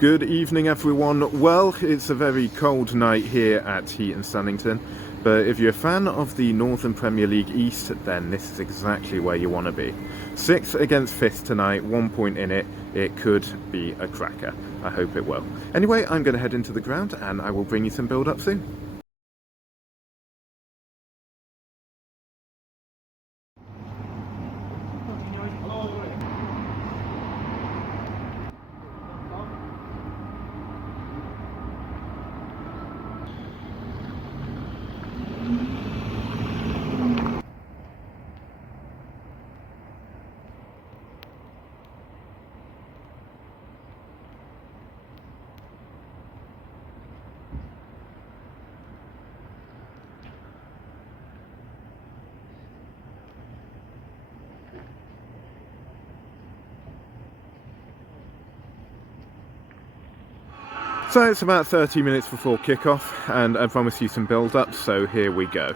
Good evening, everyone. Well, it's a very cold night here at Heaton Stannington, but if you're a fan of the Northern Premier League East, then this is exactly where you want to be. 6th against 5th tonight, 1 point in it. It could be a cracker. I hope it will. Anyway, I'm going to head into the ground and I will bring you some build-up soon. So it's about 30 minutes before kickoff, and I promised you some build-up, so here we go.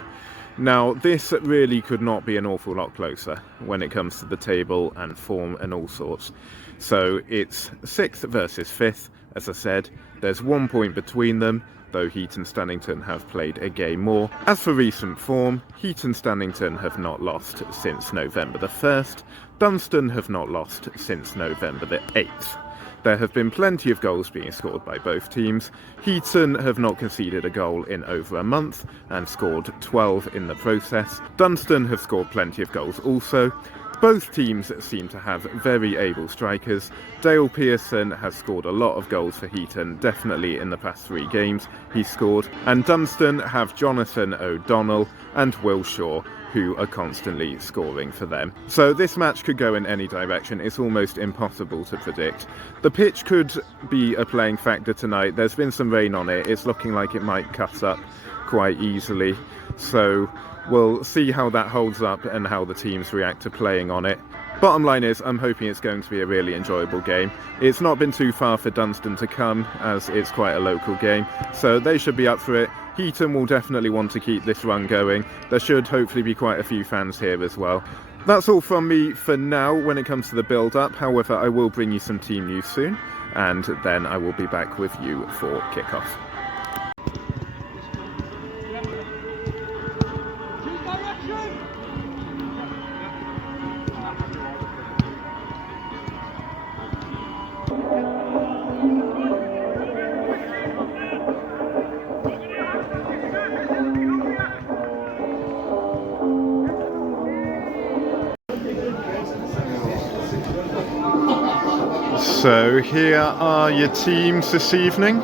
Now, this really could not be an awful lot closer when it comes to the table and form and all sorts. So it's 6th versus 5th, as I said. There's 1 point between them, though Heaton Stannington have played a game more. As for recent form, Heaton Stannington have not lost since November the 1st. Dunston have not lost since November the 8th. There have been plenty of goals being scored by both teams. Heaton have not conceded a goal in over a month and scored 12 in the process. Dunston have scored plenty of goals also. Both teams seem to have very able strikers. Dale Pearson has scored a lot of goals for Heaton, definitely in the past 3 games he's scored. And Dunston have Jonathan O'Donnell and Will Shaw, who are constantly scoring for them. So this match could go in any direction. It's almost impossible to predict. The pitch could be a playing factor tonight. There's been some rain on it. It's looking like it might cut up quite easily. So we'll see how that holds up and how the teams react to playing on it. Bottom line is, I'm hoping it's going to be a really enjoyable game. It's not been too far for Dunston to come, as it's quite a local game, so they should be up for it. Heaton will definitely want to keep this run going. There should hopefully be quite a few fans here as well. That's all from me for now when it comes to the build-up. However, I will bring you some team news soon, and then I will be back with you for kickoff. So here are your teams this evening.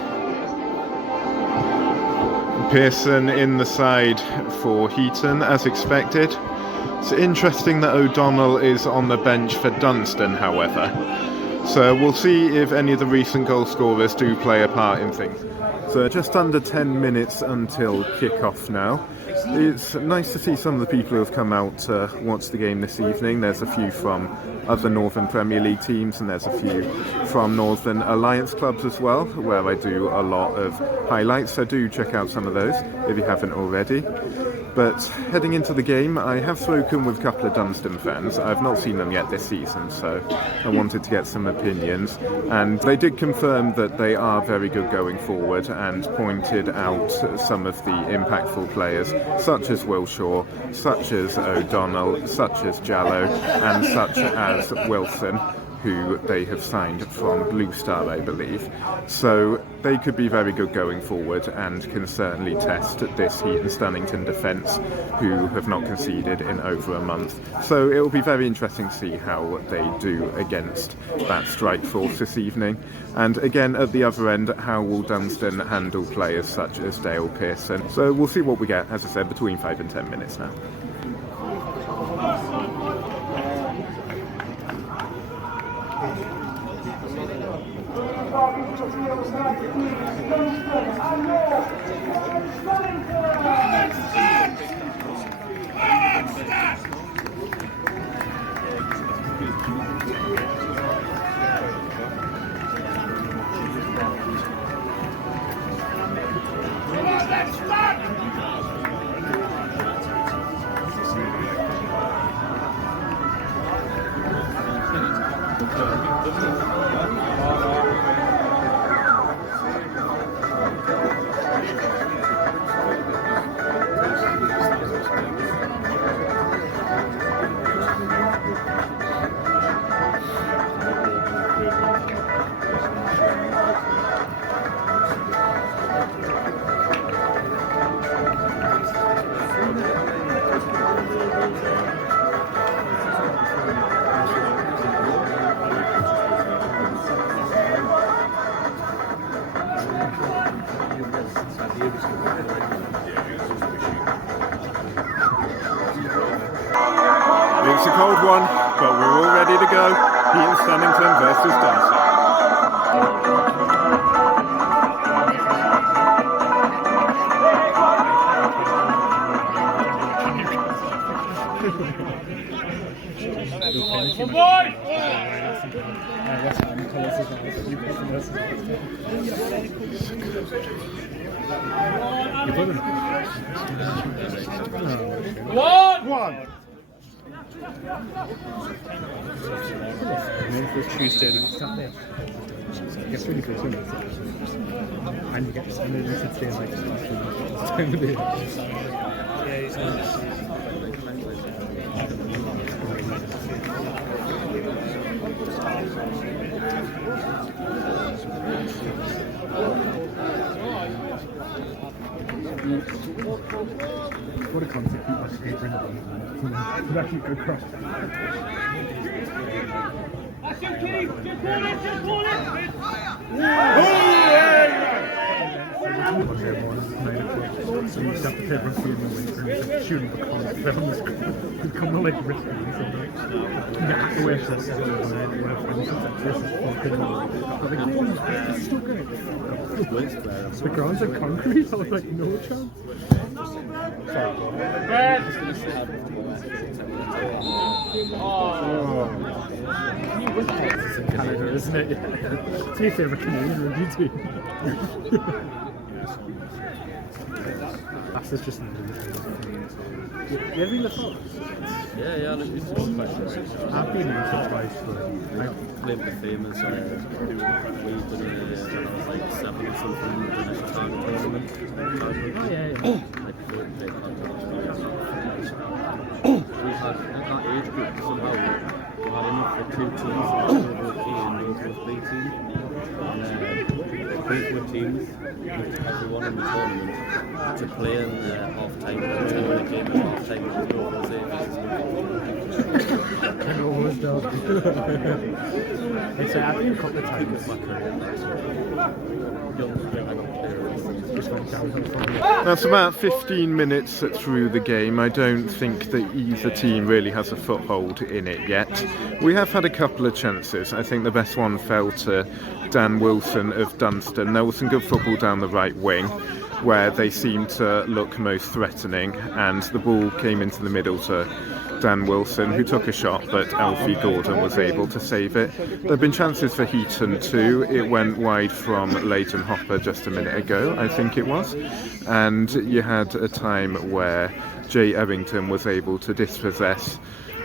Pearson in the side for Heaton, as expected. It's interesting that O'Donnell is on the bench for Dunston, however. So we'll see if any of the recent goal scorers do play a part in things. So just under 10 minutes until kick-off now. It's nice to see some of the people who have come out to watch the game this evening. There's a few from other Northern Premier League teams, and there's a few from Northern Alliance clubs as well, where I do a lot of highlights, so do check out some of those if you haven't already. But heading into the game, I have spoken with a couple of Dunston fans. I've not seen them yet this season, so I wanted to get some opinions. And they did confirm that they are very good going forward and pointed out some of the impactful players, such as Will Shaw, such as O'Donnell, such as Jallow, and such as Wilson, who they have signed from Blue Star, I believe. So they could be very good going forward and can certainly test this Heaton Stannington defence, who have not conceded in over a month. So it will be very interesting to see how they do against that strike force this evening. And again, at the other end, how will Dunston handle players such as Dale Pearson? So we'll see what we get, as I said, between 5 and 10 minutes now. It's a cold one, but we're all ready to go. Heaton Stannington versus Dunston. One. First Tuesday and it's Saturday. It gets really good, isn't it? And you get to spend it in Saturday like this time of the year. Yeah, he's nice. What a concept, you must be brilliant. That you go across. So you stop the table and see in the winter and shooting the corner. They're on the screen. You come the leg wrist and something. You have to wear shorts. This is fucking. This is so great. The grounds are concrete, so like no chance. Sorry. It's in Canada, isn't it? It's my favourite Canadian rugby team. That's just you ever been the Fox? Yeah, look, it's quite I've been in it twice, but I've played with the famous we've done like 7 or something in a target tournament. oh yeah. We had at that age group somehow we had enough for 2 teams, over a key and those were 3 teams. And both were teams with everyone in the tournament to play in half time, 10-minute game at half time with no goals in. It's I've been a couple of times in my career. That's about 15 minutes through the game. I don't think that either team really has a foothold in it yet. We have had a couple of chances. I think the best one fell to Dan Wilson of Dunston. There was some good football down the right wing where they seemed to look most threatening, and the ball came into the middle to Dan Wilson, who took a shot, but Alfie Gordon was able to save it. There have been chances for Heaton too. It went wide from Leighton Hopper just a minute ago, I think it was. And you had a time where Jay Errington was able to dispossess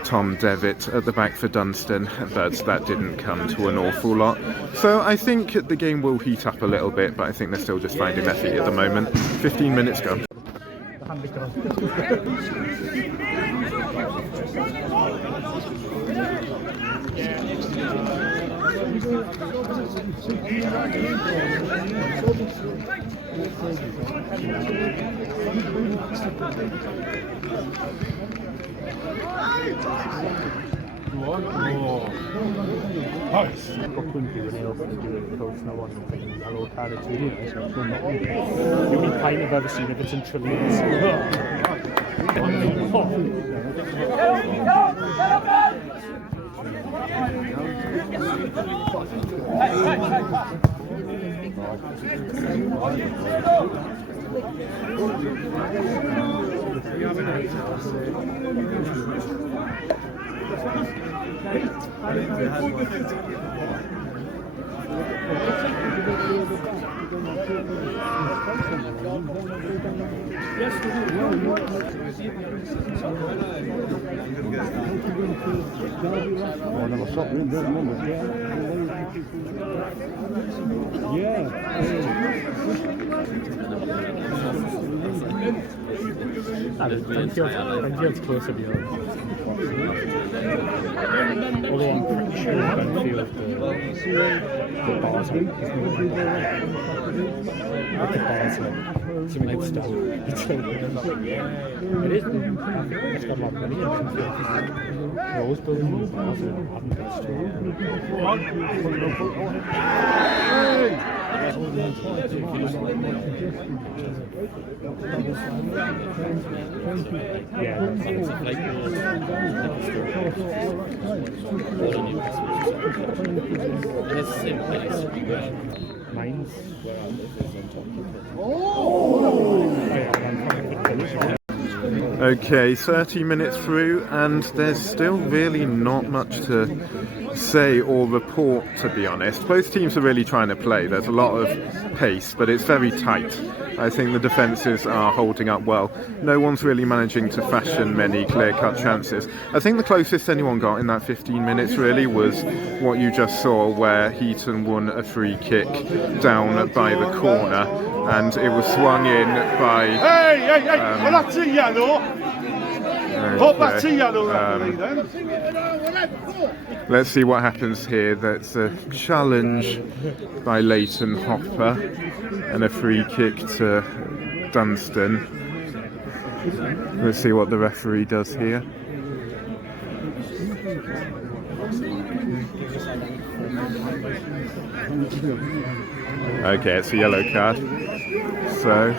Tom Devitt at the back for Dunston, but that didn't come to an awful lot. So I think the game will heat up a little bit, but I think they're still just finding their feet at the moment. 15 minutes gone. The only pint I've ever seen of it's in trillions. Benfield's closer to you. Although I'm pretty sure Benfield, the bars are like the bars are something like Stoke. It is. I think it's got a lot of money in Benfield. They're always building new bars and having best to Yeah, It's like and it's the same place where mine's. where I live is on top of it. Okay, 30 minutes through, and there's still really not much to say or report, to be honest. Both teams are really trying to play. There's a lot of pace, but it's very tight. I think the defences are holding up well. No one's really managing to fashion many clear-cut chances. I think the closest anyone got in that 15 minutes really was what you just saw, where Heaton won a free kick down by the corner, and it was swung in by... Well, that's a yellow. Hope that's a yellow. Let's see what happens here. That's a challenge by Leighton Hopper and a free kick to Dunston. Let's see what the referee does here. Okay, it's a yellow card. So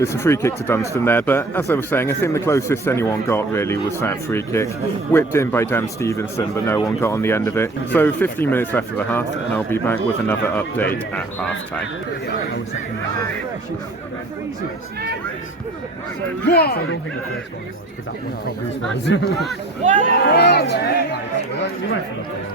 it's a free kick to Dunston there, but as I was saying, I think the closest anyone got really was that free kick. Whipped in by Dan Stevenson, but no one got on the end of it. So 15 minutes left of the half, and I'll be back with another update at half time. I don't think the first one was, because that one probably was. You went for nothing.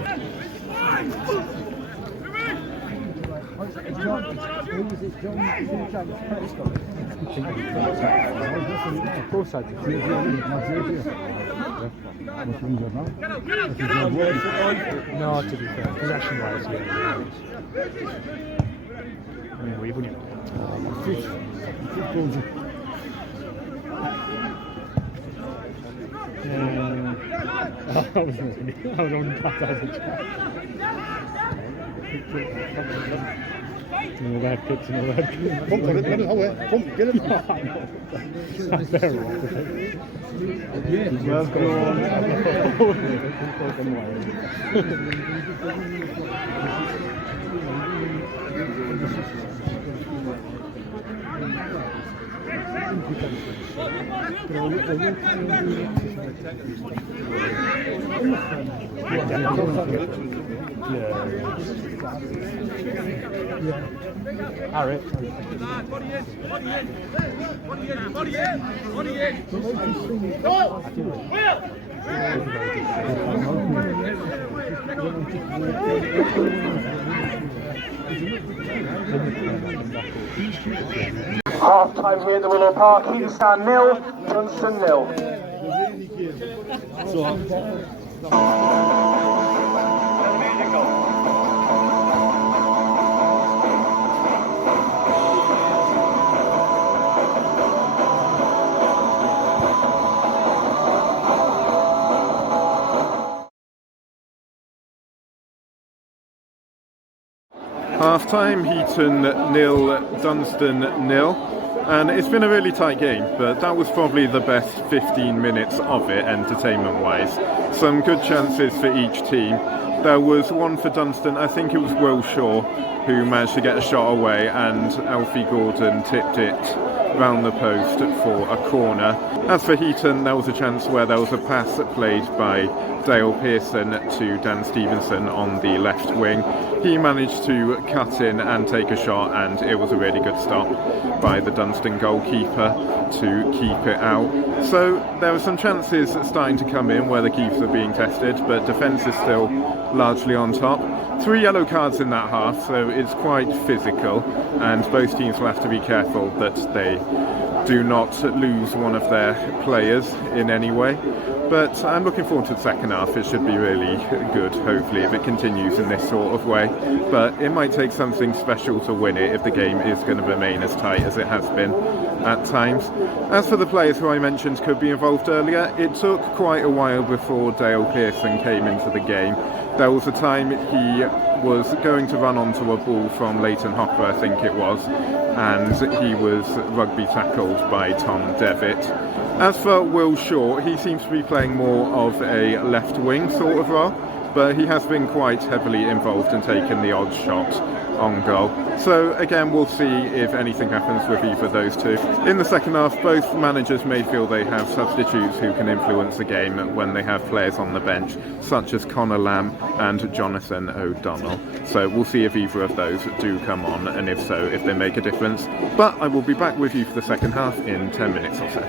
No, to be fair, possession-wise, yeah. I mean, we've only... I was on that as a child. No bad kicks, no bad kicks. Kom, let it away. Kom, get it. That's very wrong. Well, go on. Alright. Half time here at the Willow Park. Heaton Stannington 0, Dunston 0. Half time, Heaton 0, Dunston 0. And it's been a really tight game, but that was probably the best 15 minutes of it, entertainment-wise. Some good chances for each team. There was one for Dunston, I think it was Will Shaw, who managed to get a shot away, and Alfie Gordon tipped it round the post for a corner. As for Heaton, there was a chance where there was a pass played by Dale Pearson to Dan Stevenson on the left wing. He managed to cut in and take a shot, and it was a really good stop by the Dunston goalkeeper to keep it out. So there were some chances starting to come in where the keepers are being tested, but defence is still largely on top. 3 yellow cards in that half, so it's quite physical, and both teams will have to be careful that they do not lose one of their players in any way. But I'm looking forward to the second half. It should be really good, hopefully, if it continues in this sort of way. But it might take something special to win it if the game is going to remain as tight as it has been at times. As for the players who I mentioned could be involved earlier, it took quite a while before Dale Pearson came into the game. There was a time he was going to run onto a ball from Leighton Hopper, I think it was, and he was rugby tackled by Tom Devitt. As for Will Shaw, he seems to be playing more of a left wing sort of role, but he has been quite heavily involved and taken the odd shot on goal. So again, we'll see if anything happens with either of those two. In the second half, both managers may feel they have substitutes who can influence the game when they have players on the bench, such as Connor Lamb and Jonathan O'Donnell. So we'll see if either of those do come on, and if so, if they make a difference. But I will be back with you for the second half in 10 minutes or so.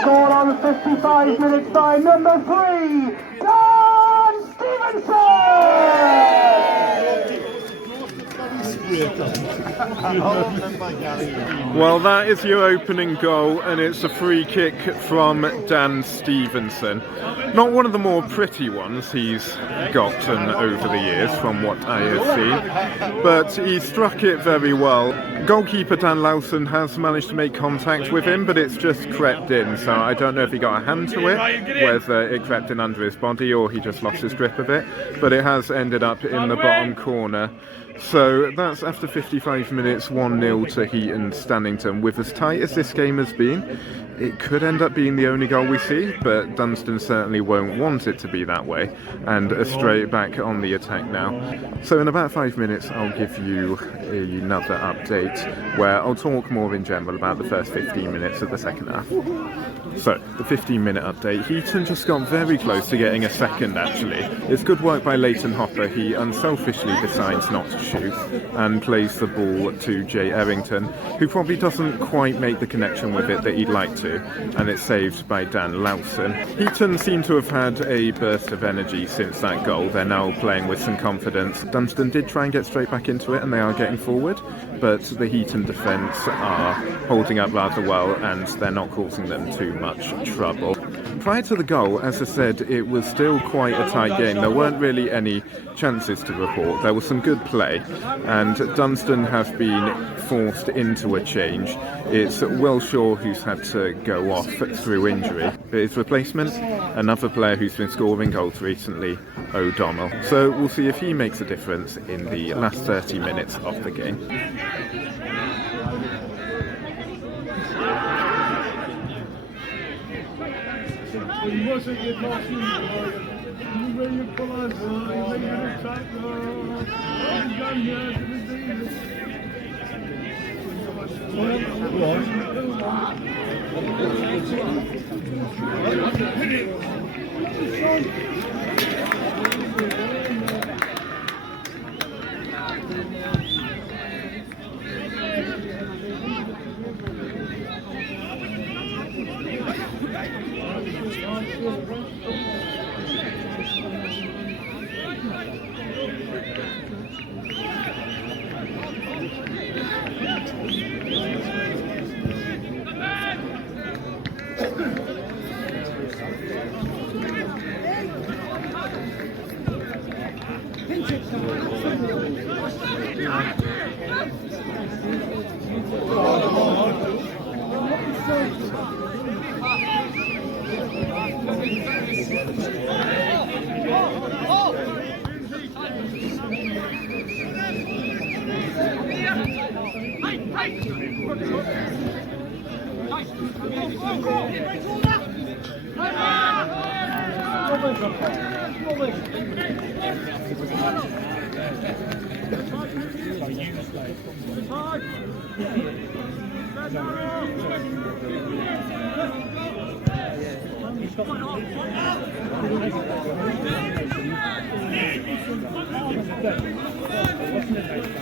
Score on 55 minutes by number 3, Dan Stevenson! Well, that is your opening goal, and it's a free kick from Dan Stevenson. Not one of the more pretty ones he's gotten over the years, from what I have seen, but he struck it very well. Goalkeeper Dan Lawson has managed to make contact with him, but it's just crept in, so I don't know if he got a hand to it, whether it crept in under his body or he just lost his grip of it, but it has ended up in the bottom corner. So that's after 55 minutes, 1-0 to Heaton Stannington. With as tight as this game has been, it could end up being the only goal we see, but Dunston certainly won't want it to be that way, and straight back on the attack now. So in about 5 minutes I'll give you another update where I'll talk more in general about the first 15 minutes of the second half. So, the 15-minute update. Heaton just got very close to getting a second, actually. It's good work by Leighton Hopper. He unselfishly decides not to shoot and plays the ball to Jay Errington, who probably doesn't quite make the connection with it that he'd like to, and it's saved by Dan Lawson. Heaton seem to have had a burst of energy since that goal. They're now playing with some confidence. Dunston did try and get straight back into it, and they are getting forward, but the Heaton defence are holding up rather well, and they're not causing them too much trouble. Prior to the goal, as I said, it was still quite a tight game. There weren't really any chances to report. There was some good play, and Dunston have been forced into a change. It's Will Shaw who's had to go off through injury, but his replacement, another player who's been scoring goals recently, O'Donnell. So we'll see if he makes a difference in the last 30 minutes of the game.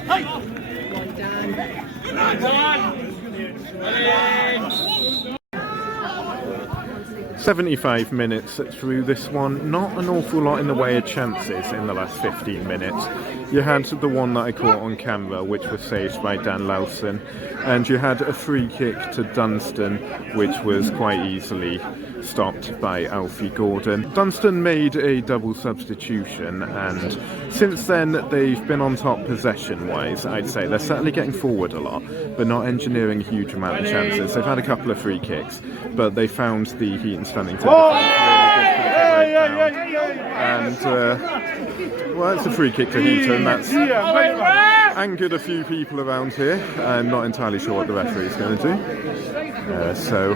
Hey! 75 minutes through this one, not an awful lot in the way of chances in the last 15 minutes. You had the one that I caught on camera, which was saved by Dan Lawson, and you had a free kick to Dunston, which was quite easily stopped by Alfie Gordon. Dunston made a double substitution, and since then they've been on top possession-wise. I'd say they're certainly getting forward a lot, but not engineering a huge amount of chances. They've had a couple of free kicks, but they found the Heaton Stannington and well, it's a free kick to Heaton. That's angered a few people around here. I'm not entirely sure what the referee is going to do, so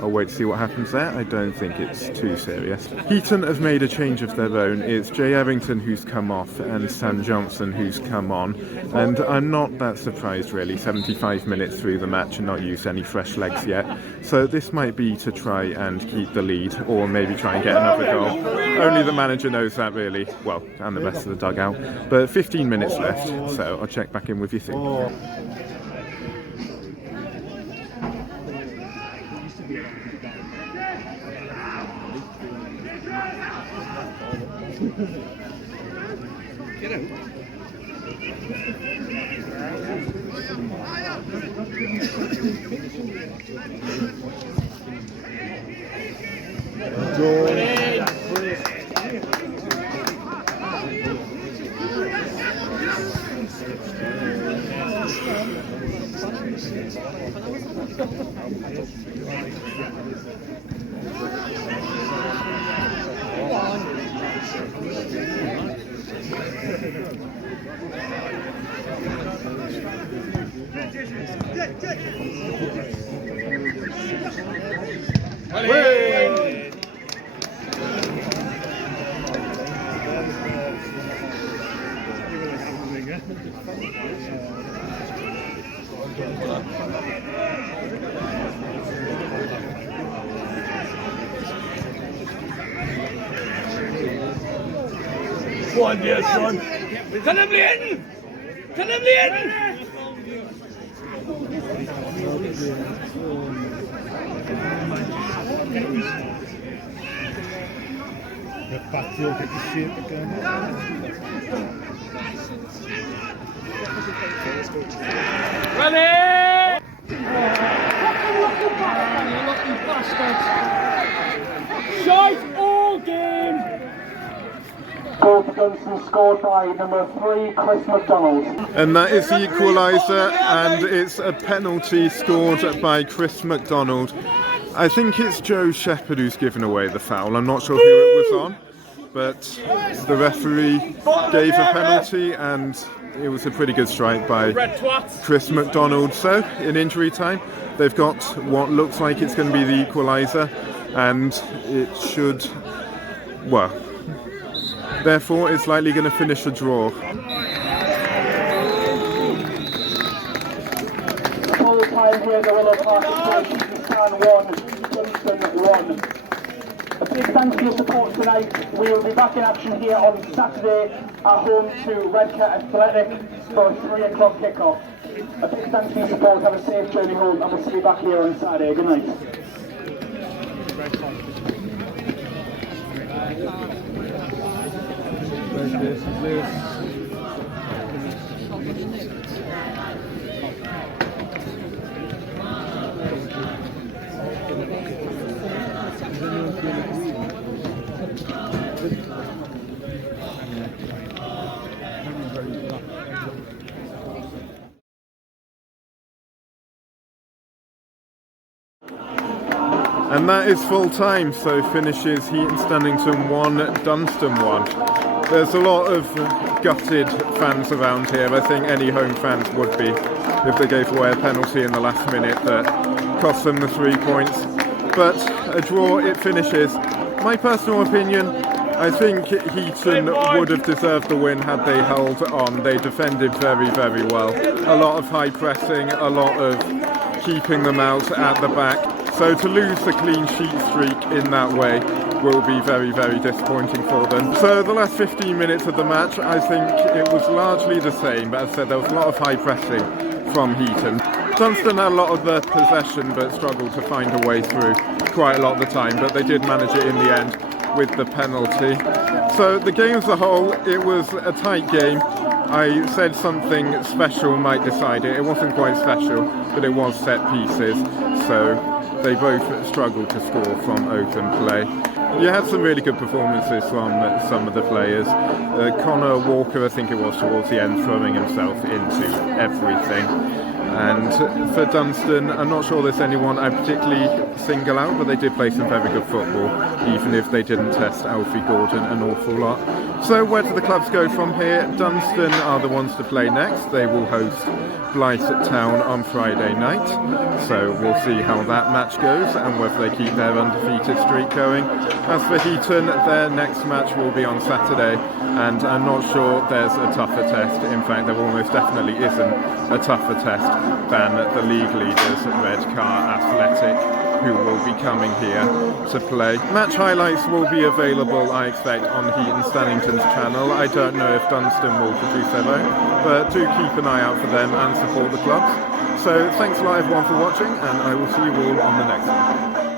I'll wait to see what happens there. I don't think it's too serious. Heaton have made a change of their own. It's Jay Errington who's come off and Sam Johnson who's come on, and I'm not that surprised really. 75 minutes through the match and not used any fresh legs yet, so this might be to try and keep the lead or maybe try and get another goal. Only the manager knows that really, well, and the rest of the dugout. But 15 minutes left, so I'll check back in with you soon. Get out. One, yes, one. Kan det bli en? Kan det bli en? The patio get the shit again. Ready! Lucky bastards! Shite all game! Goal for Dunston scored by number 3, Chris McDonald. And that is the equaliser, and it's a penalty scored by Chris McDonald. I think it's Joe Shepherd who's given away the foul. I'm not sure who it was on, but the referee gave a penalty, and it was a pretty good strike by Chris McDonald. So, in injury time, they've got what looks like it's going to be the equaliser, and it should, well, therefore it's likely going to finish a draw. Full time here at the Willow Park Heaton Stan 1, Dunston 1. A big thanks for your support tonight. We will be back in action here on Saturday at home to Redcar Athletic for a 3 o'clock kickoff. A big thanks for your support. Have a safe journey home, and we'll see you back here on Saturday. Good night. And that is full time, so finishes Heaton Stannington 1, Dunston 1. There's a lot of gutted fans around here. I think any home fans would be if they gave away a penalty in the last minute that cost them the 3 points. But a draw, it finishes. My personal opinion, I think Heaton would have deserved the win had they held on. They defended very, very well. A lot of high pressing, a lot of keeping them out at the back. So to lose the clean sheet streak in that way will be very, very disappointing for them. So the last 15 minutes of the match, I think it was largely the same, but as I said, there was a lot of high pressing from Heaton. Dunston had a lot of the possession but struggled to find a way through quite a lot of the time, but they did manage it in the end with the penalty. So the game as a whole, it was a tight game. I said something special might decide it. It wasn't quite special, but it was set pieces. So they both struggled to score from open play. You had some really good performances from some of the players. Connor Walker, I think it was towards the end, throwing himself into everything. And for Dunston, I'm not sure there's anyone I particularly single out, but they did play some very good football, even if they didn't test Alfie Gordon an awful lot. So where do the clubs go from here? Dunston are the ones to play next. They will host Blythe Town on Friday night. So we'll see how that match goes and whether they keep their undefeated streak going. As for Heaton, their next match will be on Saturday, and I'm not sure there's a tougher test. In fact, there almost definitely isn't a tougher test than the league leaders at Red Car Athletic, who will be coming here to play. Match highlights will be available, I expect, on Heaton Stannington's channel. I don't know if Dunston will produce their own, but do keep an eye out for them and support the clubs. So thanks a lot everyone for watching, and I will see you all on the next one.